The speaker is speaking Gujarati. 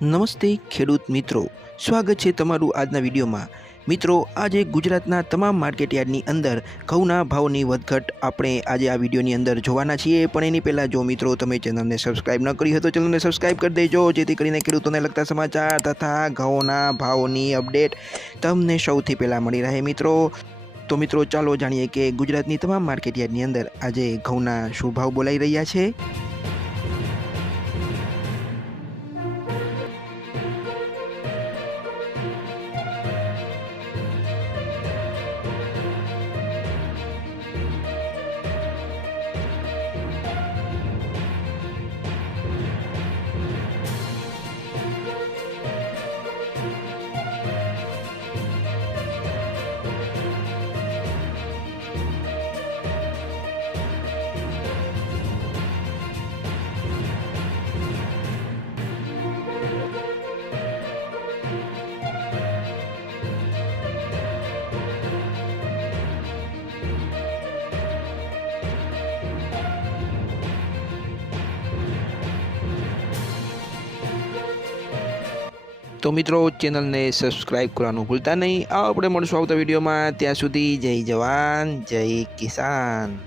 નમસ્તે ખેડૂત મિત્રો, સ્વાગત છે તમારું આજના વિડીયોમાં। મિત્રો, આજે ગુજરાતના તમામ માર્કેટયાર્ડની અંદર ઘઉંના ભાવની વધઘટ આપણે આજે આ વિડીયોની અંદર જોવાના છીએ। પણ એની પહેલાં જો મિત્રો તમે ચેનલને સબસ્ક્રાઈબ ન કરી હોય તો ચેનલને સબસ્ક્રાઈબ કરી દેજો, જેથી કરીને ખેડૂતોને લગતા સમાચાર તથા ઘઉંના ભાવની અપડેટ તમને સૌથી પહેલાં મળી રહે। તો મિત્રો ચાલો જાણીએ કે ગુજરાતની તમામ માર્કેટયાર્ડની અંદર આજે ઘઉંના શું ભાવ બોલાઈ રહ્યા છે। તો મિત્રો ચેનલને સબસ્ક્રાઈબ કરવાનું ભૂલતા નહીં। આપણે મળશું આવતા વિડીયોમાં, ત્યાં સુધી જય જવાન જય કિસાન।